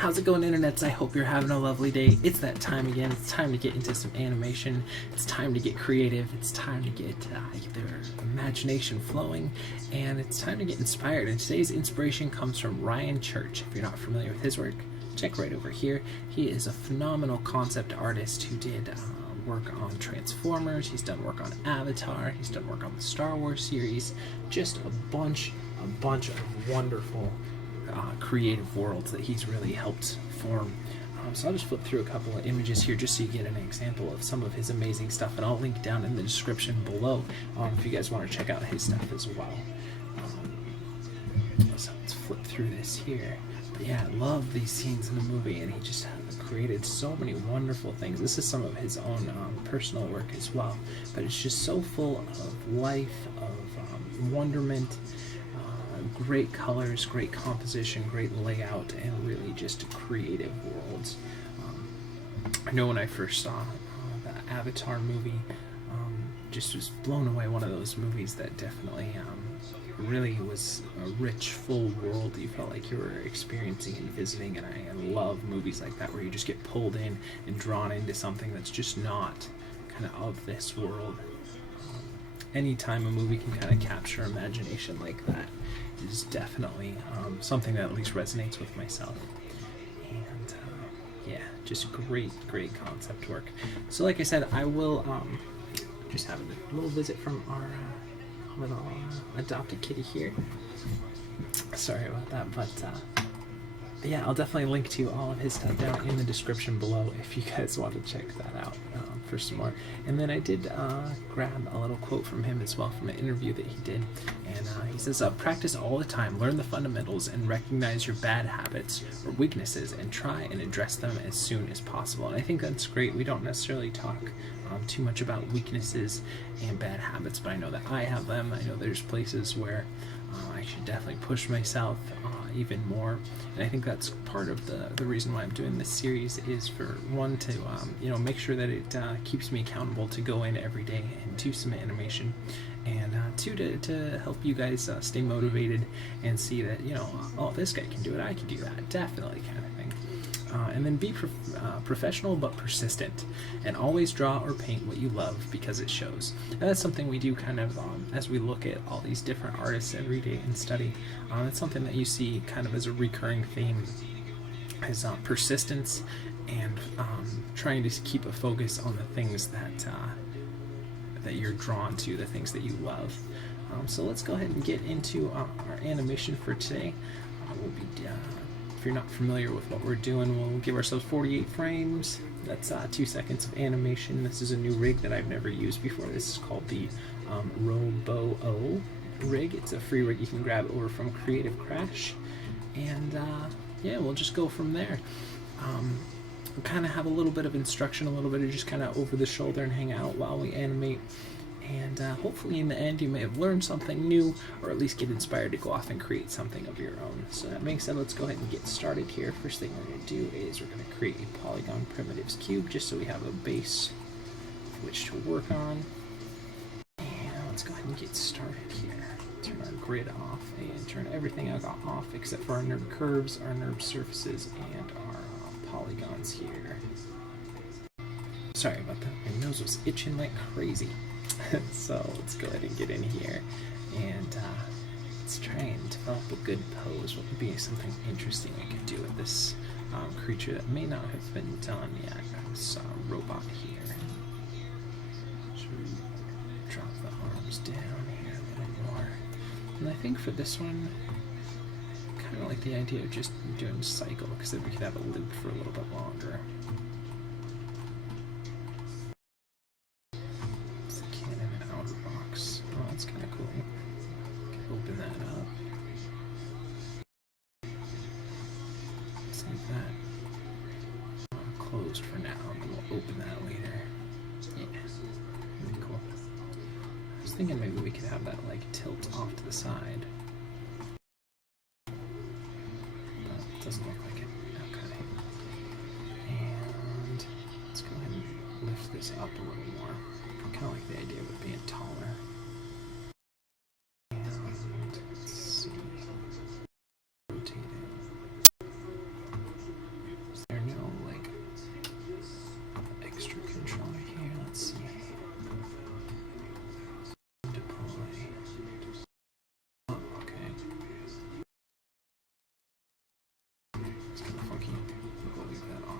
How's it going, internets? I hope you're having a lovely day. It's that time again. It's time to get into some animation. It's time to get creative. It's time to get their imagination flowing, and it's time to get inspired. And today's inspiration comes from Ryan Church. If you're not familiar with his work, check right over here. He is a phenomenal concept artist who did work on Transformers. He's done work on Avatar. He's done work on the Star Wars series. Just a bunch of wonderful creative worlds that he's really helped form. So I'll just flip through a couple of images here just so you get an example of some of his amazing stuff, and I'll link down in the description below if you guys want to check out his stuff as well. So let's flip through this here. But yeah, I love these scenes in the movie, and he just created so many wonderful things. This is some of his own personal work as well, but it's just so full of life, of wonderment, great colors, great composition, great layout, and really just creative worlds. I know when I first saw the Avatar movie, just was blown away. One of those movies that definitely really was a rich, full world you felt like you were experiencing and visiting, and I love movies like that where you just get pulled in and drawn into something that's just not kind of this world. Anytime a movie can kind of capture imagination like that is definitely something that at least resonates with myself. And yeah, just great concept work. So like I said, I will just have a little visit from our little adopted kitty here. Sorry about that, but yeah, I'll definitely link to all of his stuff down in the description below if you guys want to check that out for some more. And then I did grab a little quote from him as well from an interview that he did, and he says, practice all the time, learn the fundamentals, and recognize your bad habits or weaknesses, and try and address them as soon as possible. And I think that's great. We don't necessarily talk too much about weaknesses and bad habits, but I know that I have them. I know there's places where I should definitely push myself even more, and I think that's part of the reason why I'm doing this series, is for one, to make sure that it keeps me accountable to go in every day and do some animation, and two, to help you guys stay motivated and see that, oh, this guy can do it, I can do that, definitely, kind of thing. And then be professional but persistent, and always draw or paint what you love because it shows. And that's something we do kind of as we look at all these different artists every day and study. It's something that you see kind of as a recurring theme, is persistence and trying to keep a focus on the things that you're drawn to, the things that you love. So let's go ahead and get into our animation for today. We'll be if you're not familiar with what we're doing, we'll give ourselves 48 frames. That's 2 seconds of animation. This is a new rig that I've never used before. This is called the Robo'o Rig. It's a free rig you can grab over from Creative Crash. And yeah, we'll just go from there. We'll kind of have a little bit of instruction, a little bit of just kind of over the shoulder and hang out while we animate. And hopefully in the end you may have learned something new, or at least get inspired to go off and create something of your own. So that being said, let's go ahead and get started here. First thing we're going to do is we're going to create a polygon primitives cube, just so we have a base which to work on. And let's go ahead and get started here. Turn our grid off and turn everything I got off except for our NURB curves, our NURB surfaces, and our polygons here. Sorry about that, my nose was itching like crazy. So let's go ahead and get in here, and let's try and develop a good pose. What would be something interesting I could do with this creature that may not have been done yet? This robot here. Should we drop the arms down here a little more? And I think for this one, I kind of like the idea of just doing cycle, because then we could have it loop for a little bit longer. Open that up. Let's leave that closed for now, and we'll open that later. Yeah, really cool. I was thinking maybe we could have that like tilt off to the side. But it doesn't look like it. Okay. And let's go ahead and lift this up a little more. I kind of like the idea of it being taller. It's kind of funky. We'll leave that off.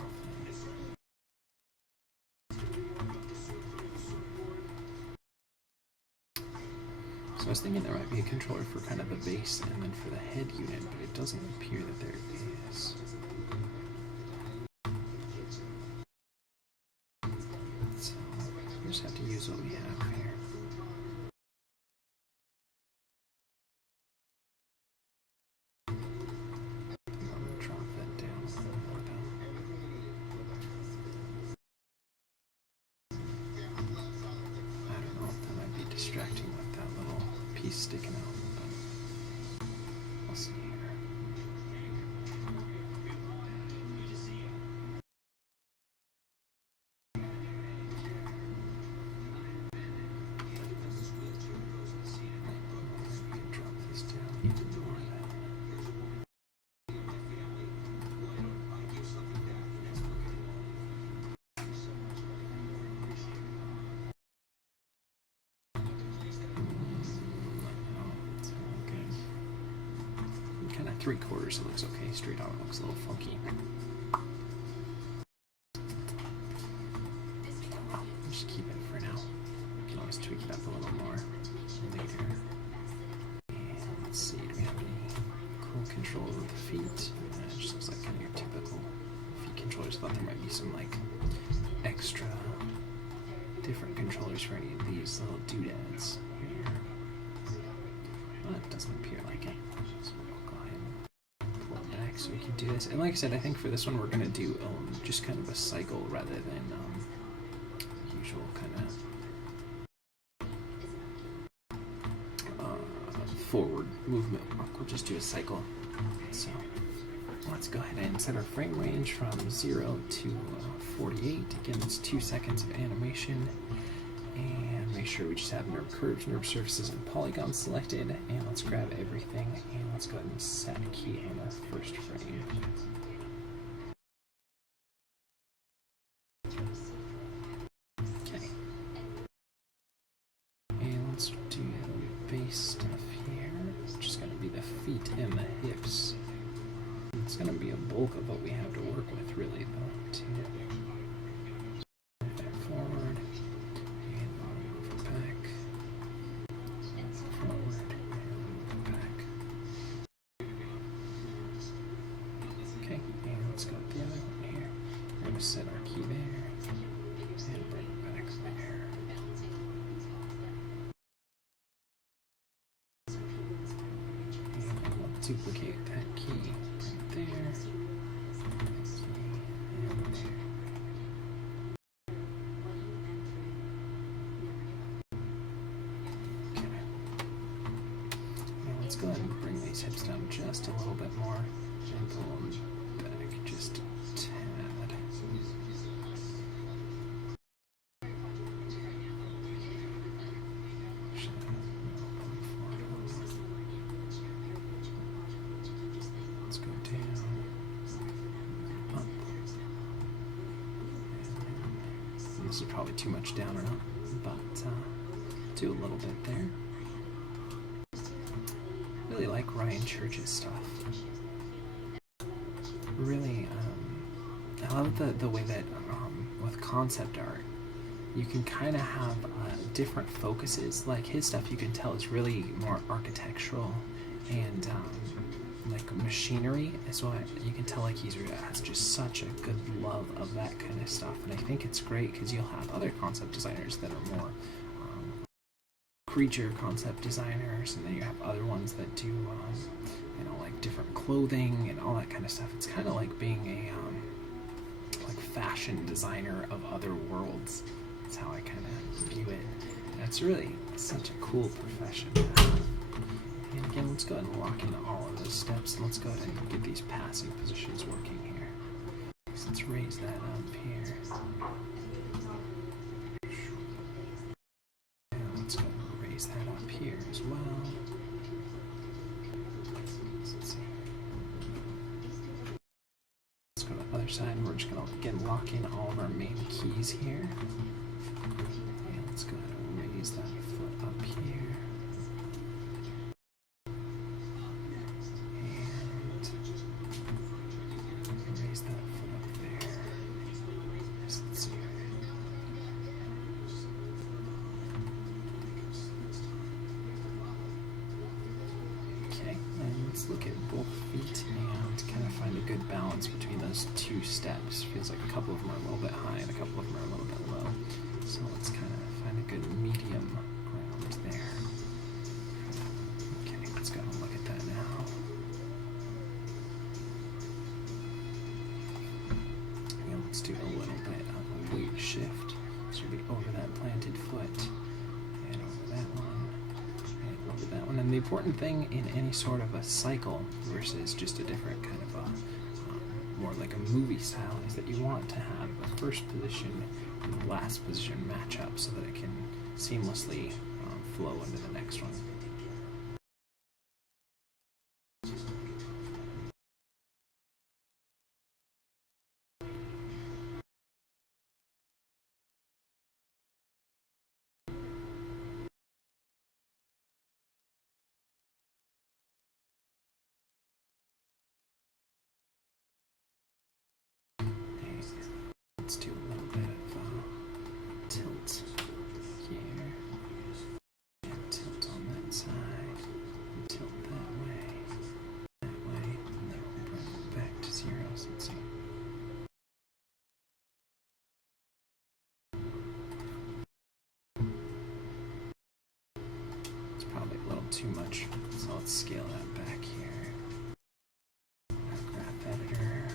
So I was thinking there might be a controller for kind of the base and then for the head unit, but it doesn't appear that there is. So we just have to use what we have here. I'm going to drop that down a little more though. I don't know if that might be distracting with that little piece sticking out, but we'll see here. Drop this down even more then. Kind of 3/4 it looks okay. Straight on it looks a little funky. I'll just keep it for now. You can always tweak it up a little more later. And let's see, do we have any cool controls with the feet? It just looks like kind of your typical feet controllers. I thought there might be some like extra different controllers for any of these little doodads here. Well, it doesn't appear like it. So we'll go ahead and pull it back so we can do this. And like I said, I think for this one we're going to do just kind of a cycle rather than usual kind of forward movement. We'll just do a cycle. So let's go ahead and set our frame range from 0 to 48. Again, it's 2 seconds of animation. And make sure we just have NURB curves, NURB surfaces, and polygons selected. And let's grab everything and let's go ahead and set a key on our first frame. Okay. And let's do the base stuff here. It's just going to be the feet and the hips. It's going to be a bulk of what we have to work with, really, though, too. Move that forward, and move it back, forward, and move it back. Okay, and let's go with the other one here. We're going to set our key there, and bring it back there. And we'll duplicate that key. There. Okay. Now let's go ahead and bring these hips down just a little bit more and pull them back just a tad. Let's go down, up. And this is probably too much down or not, but do a little bit there. Really like Ryan Church's stuff. Really, I love the way that with concept art, you can kind of have different focuses. Like his stuff, you can tell is really more architectural and like machinery, so you can tell like he has just such a good love of that kind of stuff. And I think it's great because you'll have other concept designers that are more creature concept designers, and then you have other ones that do you know, like different clothing and all that kind of stuff. It's kind of like being a like fashion designer of other worlds. That's how I kind of view it. And it's really such a cool profession to have. And again, let's go ahead and lock in all of those steps, and let's go ahead and get these passing positions working here. So let's raise that up here. And let's go ahead and raise that up here as well. So let's see. Let's go to the other side, and we're just going to again lock in all of our main keys here. And let's go ahead and raise that foot up here. those two steps. Feels like a couple of them are a little bit high and a couple of them are a little bit low. So let's kind of find a good medium ground there. Okay, let's go look at that now. Yeah, let's do a little bit of a weight shift. This will be over that planted foot and over that one. That one. And the important thing in any sort of a cycle versus just a different kind of a more like a movie style is that you want to have the first position and the last position match up so that it can seamlessly flow into the next one. Let's do a little bit of tilt here, and tilt on that side, and tilt that way, and then we'll bring it back to 0, so let's see. It's probably a little too much, so let's scale that back here. Graph editor.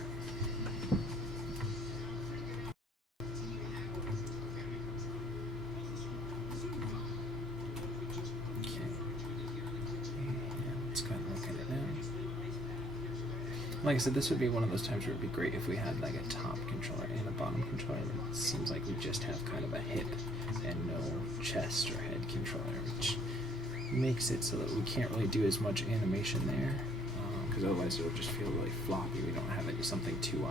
Like I said, this would be one of those times where it would be great if we had like a top controller and a bottom controller. It seems like we just have kind of a hip and no chest or head controller, which makes it so that we can't really do as much animation there, because otherwise it will just feel really floppy. We don't have it something to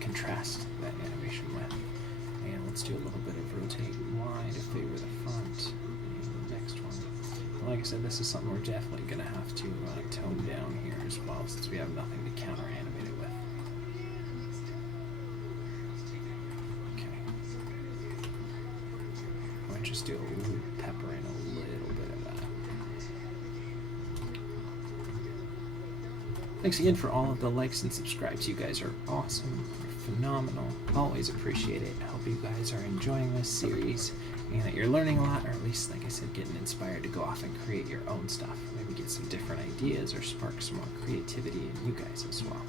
contrast that animation with. And let's do a little bit of rotate wide if they were the front. And the next one. Like I said, this is something we're definitely going to have to tone down here as well, since we have nothing to counter animate it with. Okay. I'm going to just do a little pepper in a little bit of that. Thanks again for all of the likes and subscribes. You guys are awesome. You're phenomenal. Always appreciate it. I hope you guys are enjoying this series and that you're learning a lot, or at least, like I said, getting inspired to go off and create your own stuff. Maybe get some different ideas or spark some more creativity in you guys as well.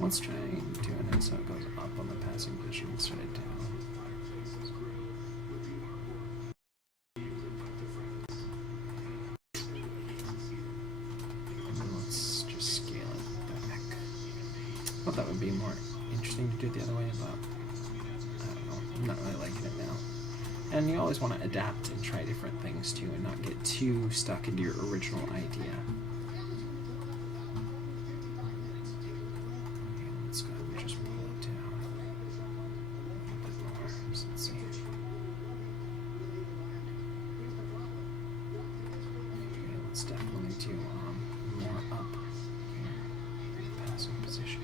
Let's try doing it so it goes up on the passing position instead of down. And let's just scale it back. I thought that would be more interesting to do it the other way, but I don't know. I'm not really liking it now. And you always want to adapt and try different things too, and not get too stuck into your original idea. Definitely do more up here, passing position.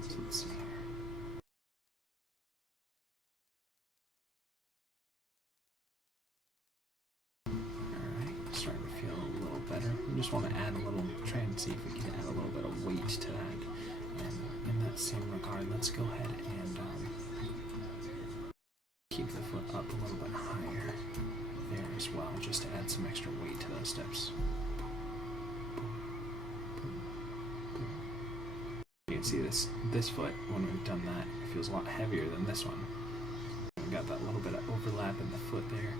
So let's see here. Alright, starting to feel a little better. We just want to add a little, try and see if we can add a little bit of weight to that. And in that same regard, let's go ahead and keep the foot up a little bit higher there as well, just to add some extra weight to those steps. You can see this foot, when we've done that, it feels a lot heavier than this one. We've got that little bit of overlap in the foot there,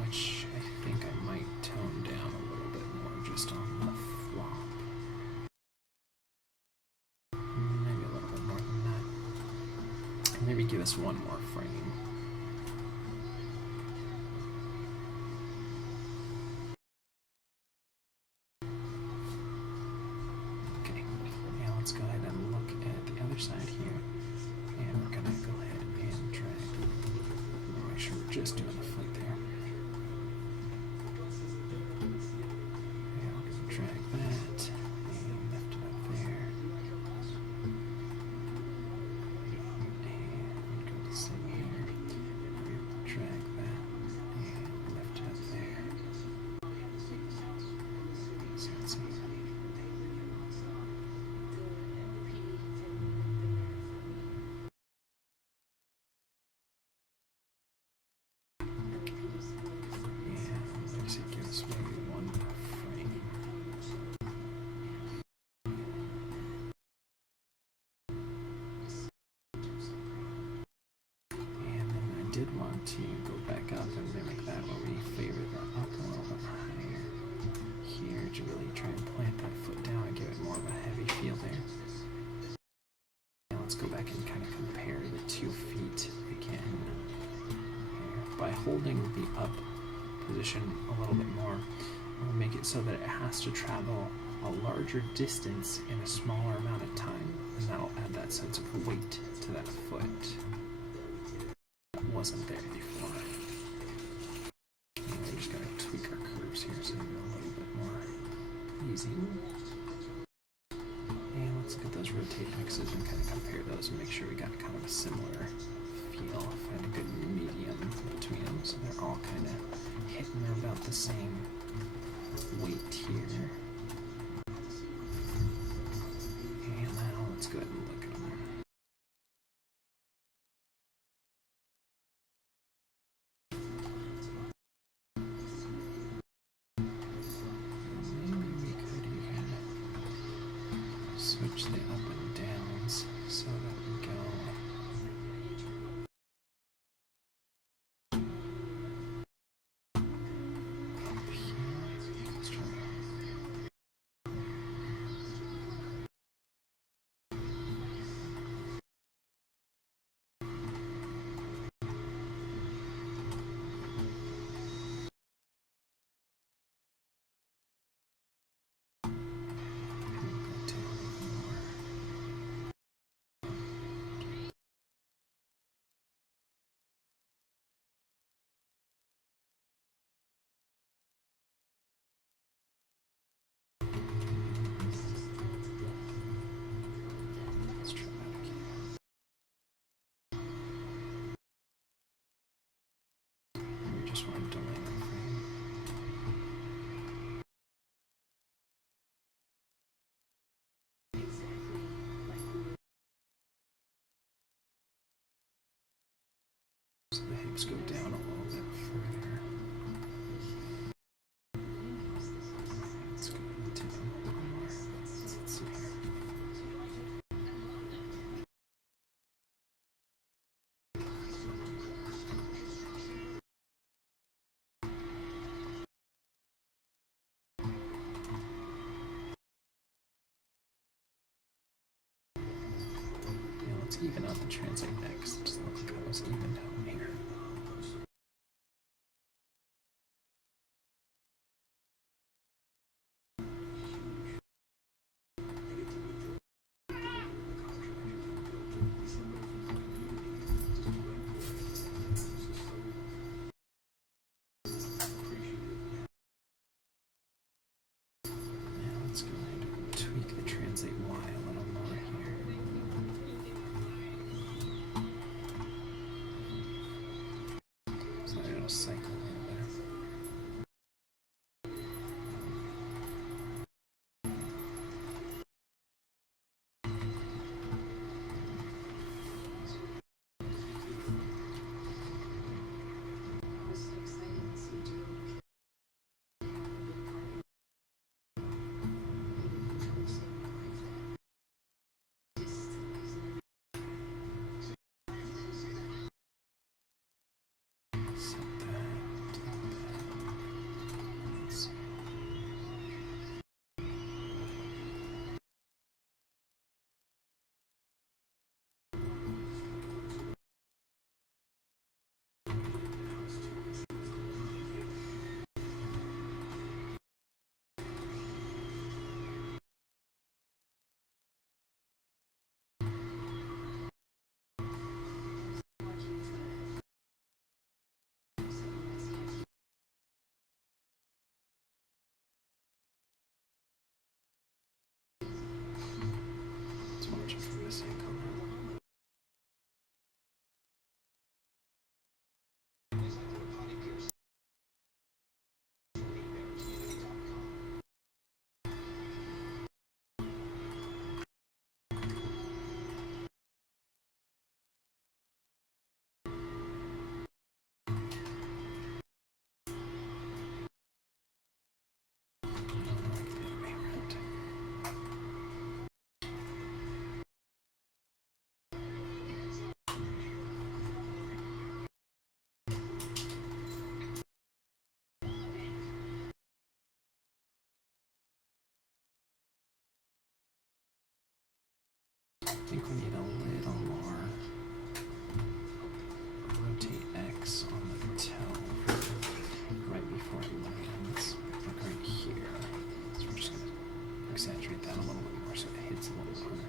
which I think I might tone down a little bit more just on the flop. Maybe a little bit more than that. Maybe give us one more frame. Okay, now let's go ahead and look at the other side here. And we're going to go ahead and drag. Make sure we're just doing the foot there. And we're going to drag that and lift it up there. And go to the same here. Drag that and lift it up there. So let's see. Give us maybe one more frame. And then I did want to go back up and mimic that where we favor the up a little bit higher here to really try and plant that foot down and give it more of a heavy feel there. Now let's go back and kind of compare the 2 feet again. Here. By holding the up position a little bit more, we'll make it so that it has to travel a larger distance in a smaller amount of time, and that'll add that sense of weight to that foot that wasn't there before. And we're just going to tweak our curves here so they're a little bit more easy. And let's look at those rotate mixes and kind of compare those and make sure we got kind of a similar feel, find a good medium between them so they're all kind of hitting about the same weight here. And now let's go ahead and look at them. Maybe we could even switch the up and downs so that we go just want to delay that frame. So the hips go down a little bit further. Let's go into them a little more. Let's see here. Let's even out the translate next. It doesn't look like I was even down here. Now let's go ahead and tweak the translate. I think we need a little more. Rotate X on the toe right before we land. Like right here. So we're just going to exaggerate that a little bit more so it hits a little harder.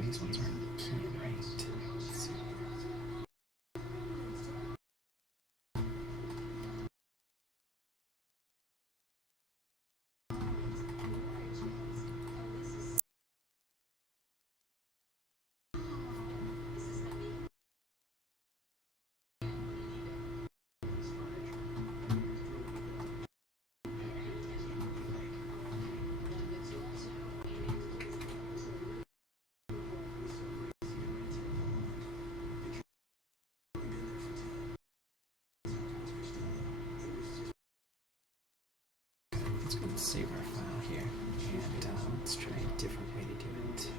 These ones aren't keying right. Let's see. Let's go and save our file here, and let's try a different way to do it.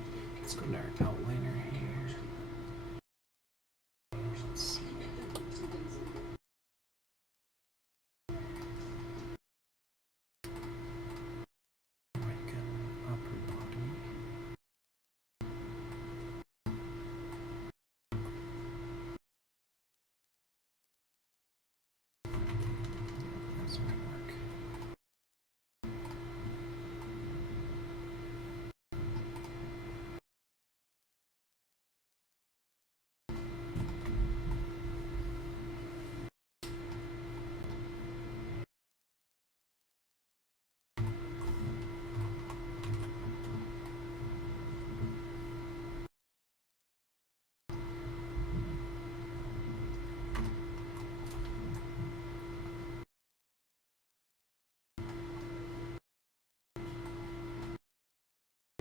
Let's go to our outliner here. Let's see. Like an upper body. That's what work.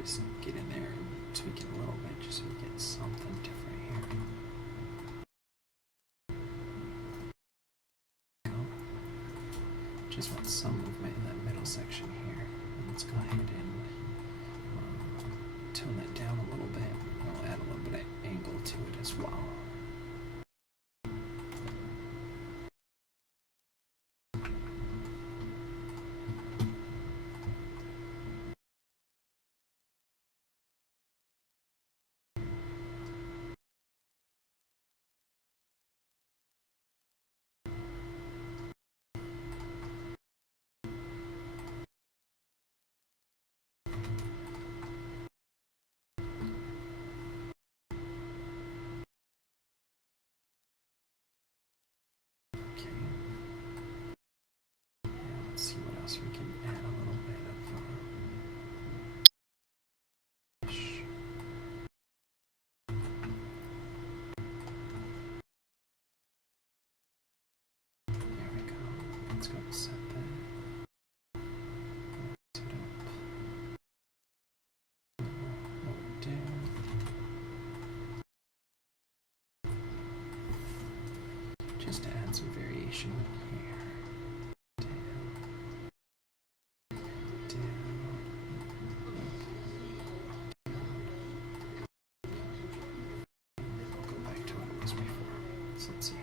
Just get in there and tweak it a little bit just so we get something different here. Go. Just want some movement in that middle section here. Let's go ahead and tone that down a little bit. I'll add a little bit of angle to it as well. See what else we can add a little bit of there we go. Let's go set that. Set it up. Lower it down. Just to add some variation here. Let's see.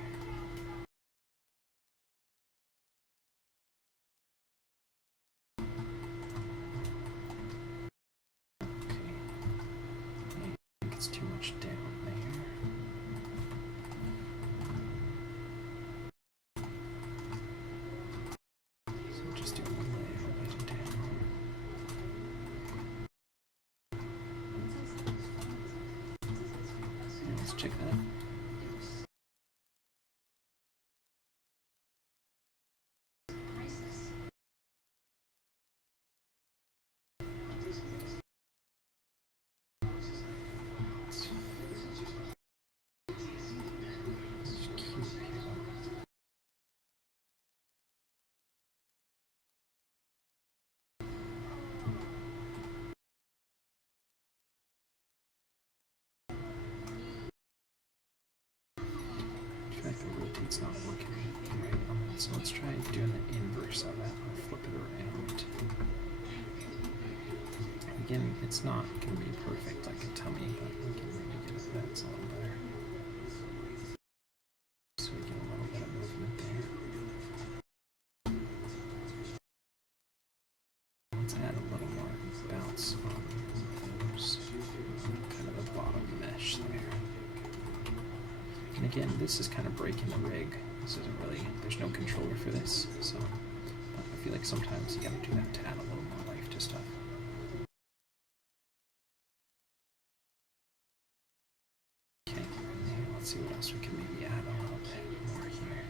Okay. I think it's too much down there. So just do a little bit down. Let's check that out. The rotate's not working right on that, so let's try doing the inverse of that. I'll flip it around. Again, it's not going to be perfect like a tummy, but we can maybe get it that's a little better. So we get a little bit of movement there. Let's add a little more bounce on those, kind of the bottom mesh there. And again, this is kind of breaking the rig. This isn't really, there's no controller for this, so but I feel like sometimes you gotta do that to add a little more life to stuff. Okay, let's see what else we can maybe add a little bit more here.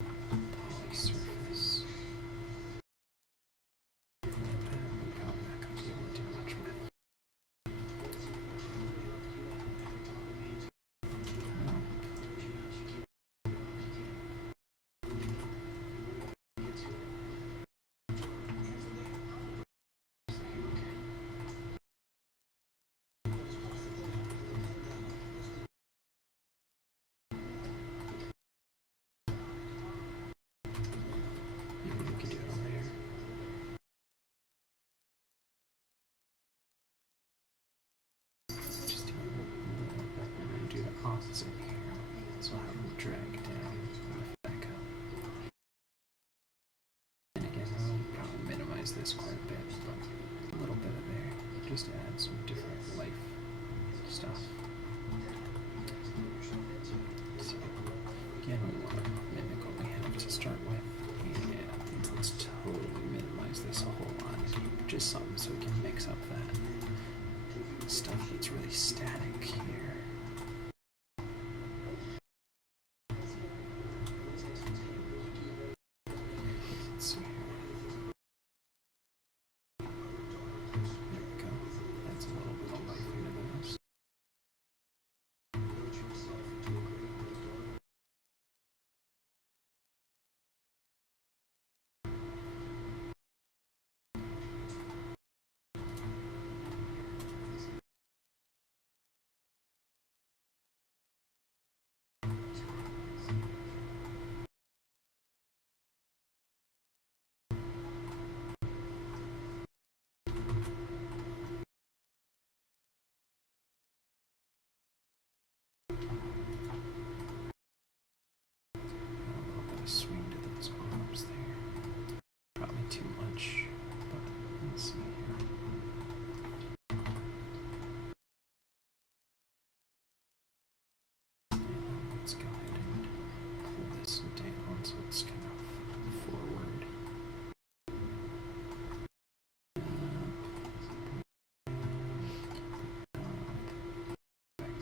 Poly surface. We're probably not gonna be able to do much with. Opposite here, so I'll have them drag down and lift back up. And again, I'll probably minimize this quite a bit, but a little bit of there, just to add some different life stuff. So again, we want to mimic what we have to start with, and let's totally minimize this a whole lot, just something so we can mix up that stuff that's really static here.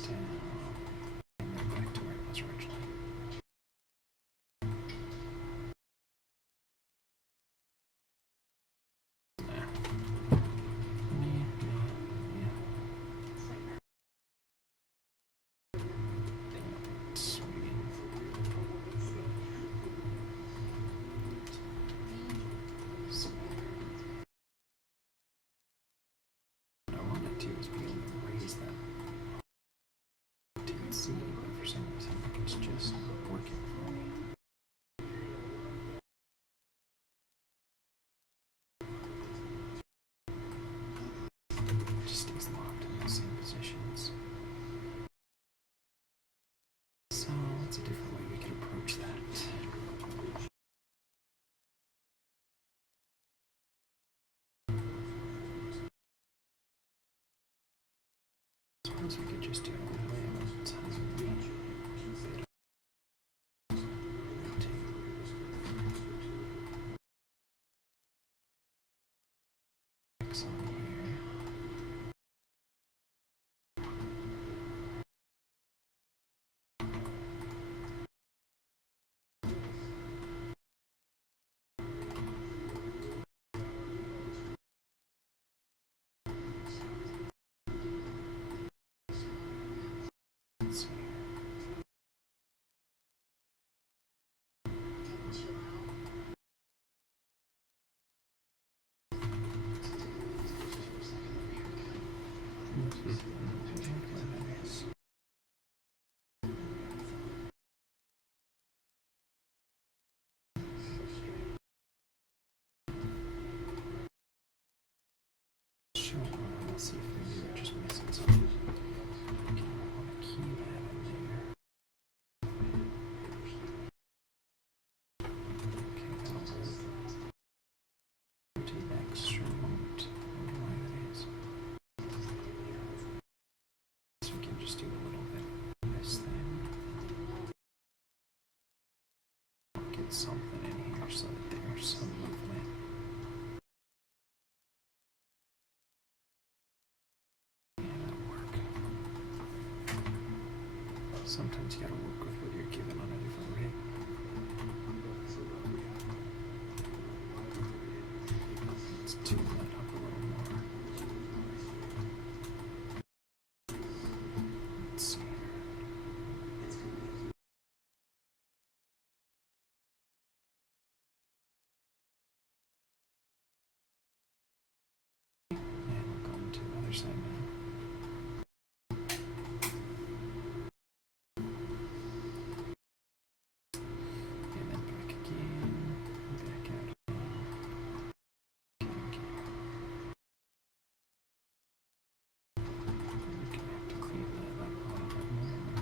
down, and then back to where it was originally. What I want to do is be able to raise that TNC, but for some reason it's just not working for me. It just stays locked in the same positions. So it's a different way we can approach that. Suppose we could just do a layout time bit X on here. Let's see. Sure, let's see if maybe we're just missing something. Okay, I want to key that in there. Okay, that'll work. Rotate extra won't. I wonder why that is. So we can just do a little bit of this thing. Get something in here so that there's some movement. Yeah, that'll work. Sometimes you gotta work with what you're given on a different rig. Let's tune that up a little more. Let's see here. And we're going to the other side now. And then back again. Back out again. Okay. We're gonna have to clean that up a little bit more.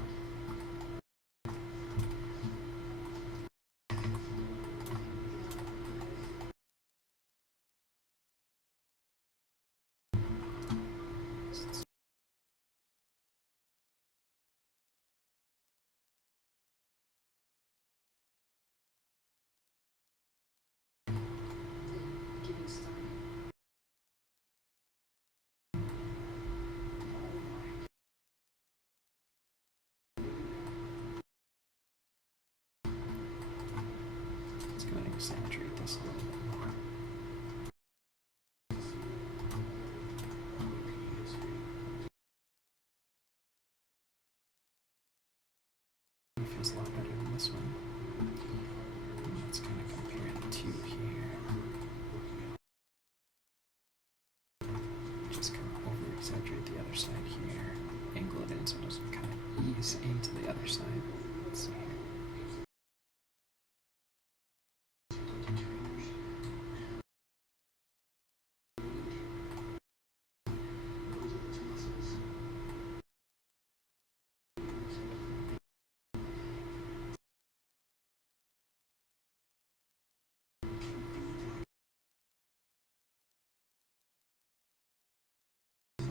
Let's go ahead and saturate this a little bit more. It feels a lot better than this one. Let's kind of compare the two here. Just kind of over exaggerate the other side here. Angle it in so it doesn't kind of ease into the other side. Let's see here.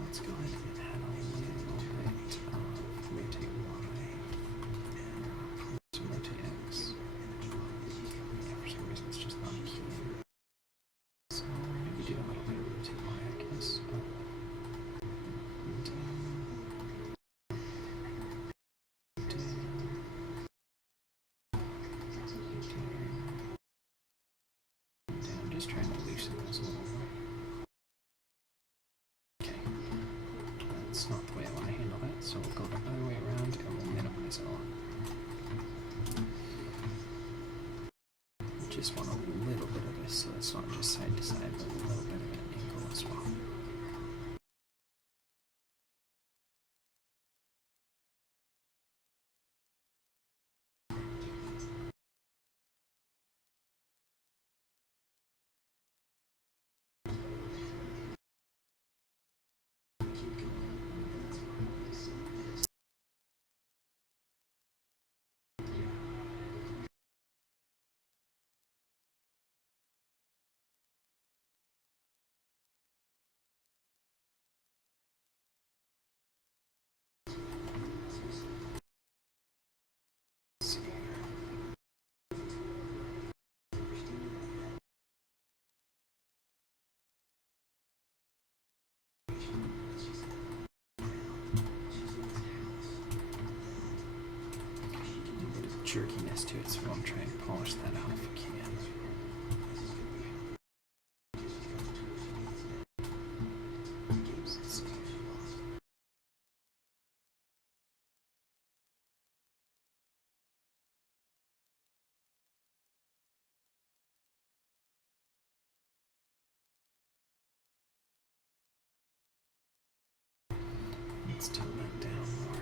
Let's go ahead and add a little bit of rotate Y and some rotate X. Yeah, for some reason it's just not keying. So maybe do a little bit of rotate Y, I guess. just want a little bit of this, so it's not just side to side, but a little bit of an angle as well. Jerkiness to it, so I'm trying to polish that out if I can. Let's tone that down more.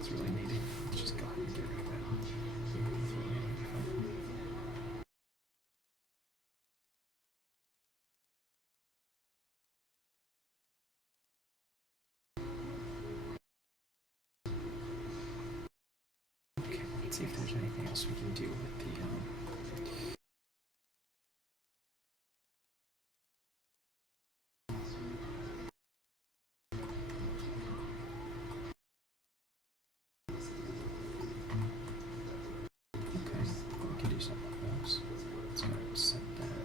It's really needy. Let's just go ahead and get rid of that. Okay, let's see if there's anything else we can do with the okay, we can do something with those. Let's go ahead and set that.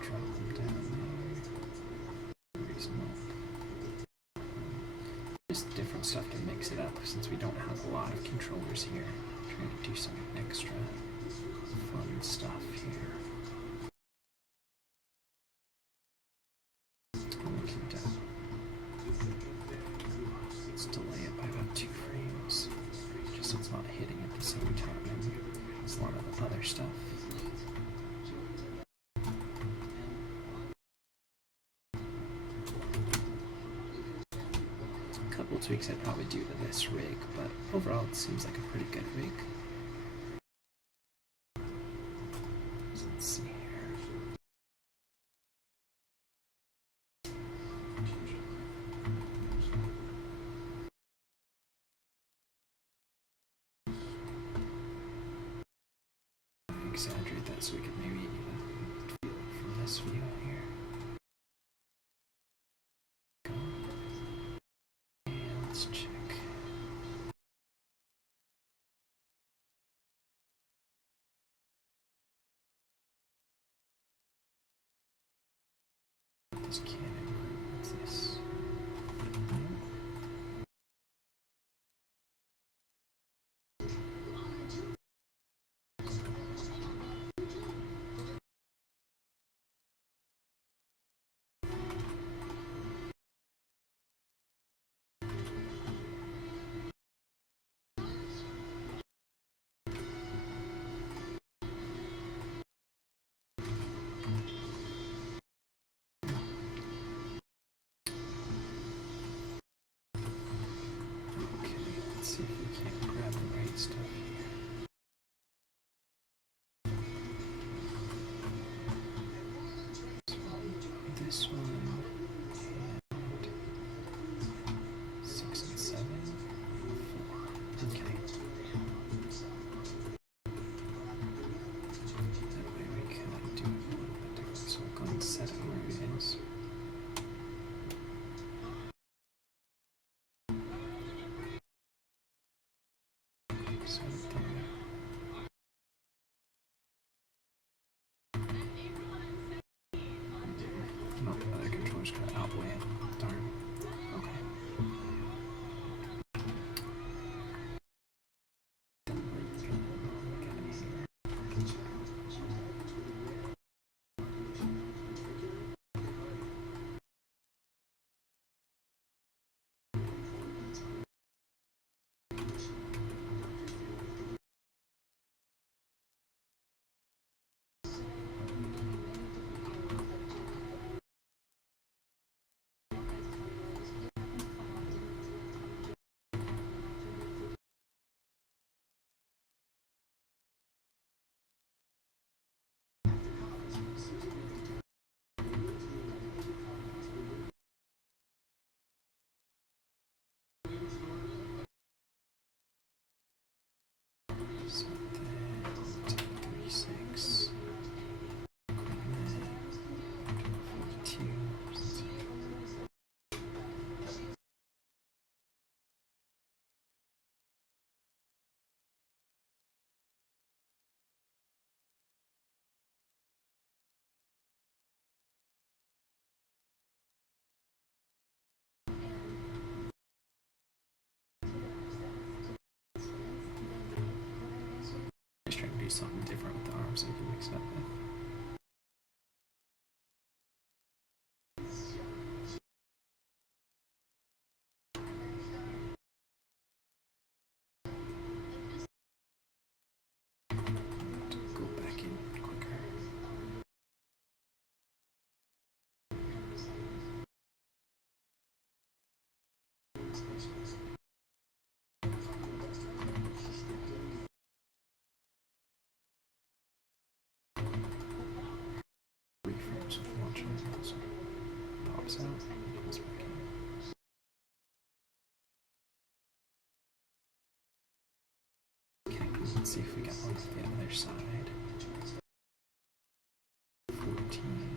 Drop them down there. Just different stuff to mix it up since we don't have a lot of controllers here. I'm trying to do some extra fun stuff here. We can let's delay it by about 2 frames, just so it's not hitting at the same time as a lot of the other stuff. A couple tweaks I'd probably do to this rig, but overall it seems like a pretty good rig. So let's see here. Exaggerate that so we can maybe even feel it from this view here. Go. And let's check. This cannon, what's this? See if we can't grab the right stuff here. This one, and 6 and 7, 4. Okay. That way we can do it a little bit different. So we'll go and set it where it is. So something different with the arms so you can mix it up with. Go back in quicker. Reframes with launcher also pops out and comes back in. Okay, let's see if we got one on the other side. 14.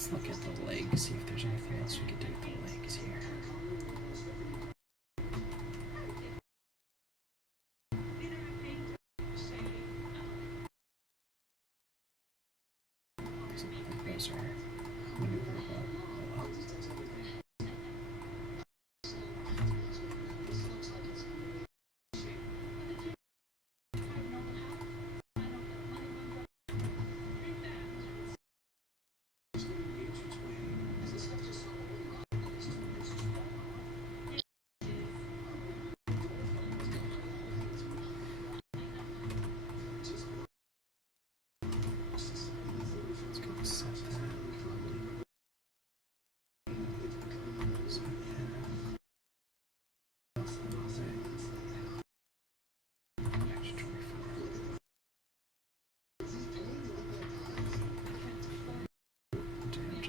Let's look at the legs, see if there's anything else we could do with the legs here. Those are maneuverable.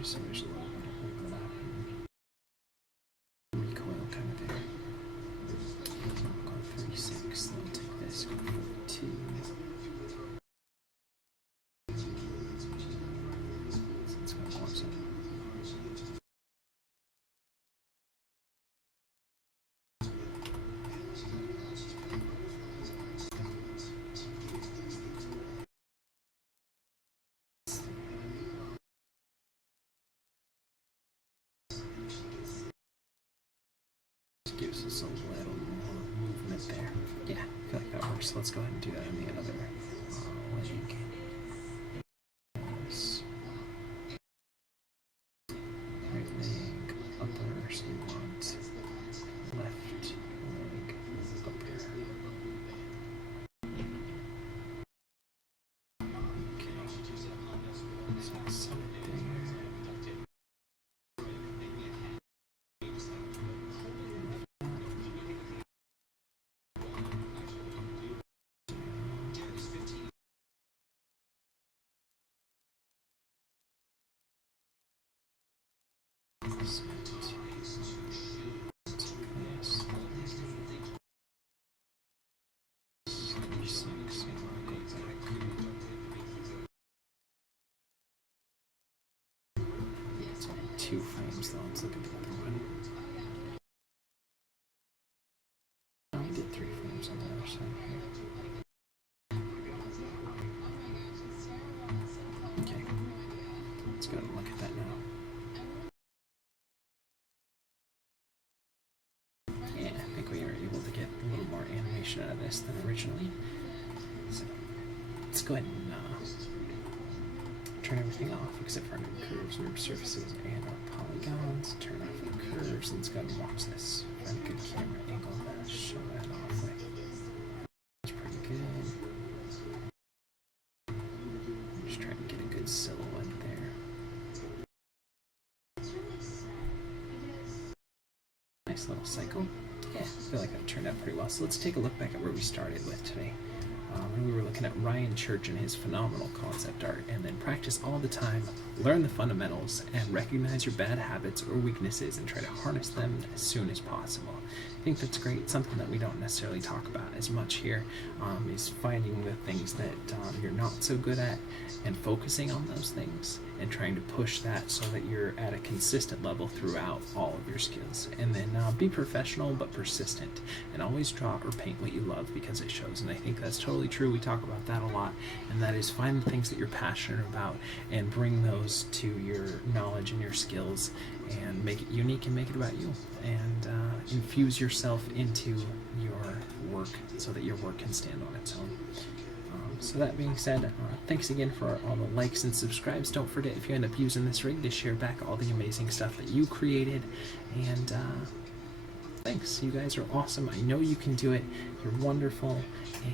So there's a little bit of overlap and recoil kind of there. So I'm going 36, then I'll take this, go 42. So it's going to warm some. Gives us a little more movement there. Yeah, I feel like that works. So let's go ahead and do that on the other leg. Yes. Right leg, upper, so we want left leg, upper. Okay. So I'll set it there. It's only 2 frames though. Let's look at the other one. Oh, we did 3 frames on the other side here. Okay, let's go and look at that now. Yeah, I think we were able to get a little more animation out of this than originally. So let's go ahead and turn everything off except for our new curves, new surfaces, and our polygons. Turn off the curves. Let's go ahead and watch this. Find a good camera angle to show that off with. That's pretty good. I'm just trying to get a good silhouette there. Nice little cycle. Yeah, I feel like that turned out pretty well. So let's take a look back at where we started with today. We were looking at Ryan Church and his phenomenal concept art, and then practice all the time, learn the fundamentals, and recognize your bad habits or weaknesses and try to harness them as soon as possible. I think that's great. Something that we don't necessarily talk about as much here is finding the things that you're not so good at and focusing on those things and trying to push that so that you're at a consistent level throughout all of your skills. And then be professional but persistent, and always draw or paint what you love because it shows. And I think that's totally true. We talk about that a lot, and that is find the things that you're passionate about and bring those to your knowledge and your skills and make it unique and make it about you, and infuse yourself into your work so that your work can stand on its own. So that being said, thanks again for all the likes and subscribes. Don't forget, if you end up using this rig, to share back all the amazing stuff that you created. And thanks. You guys are awesome. I know you can do it. You're wonderful.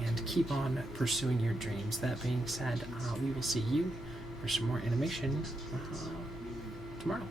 And keep on pursuing your dreams. That being said, we will see you for some more animation tomorrow.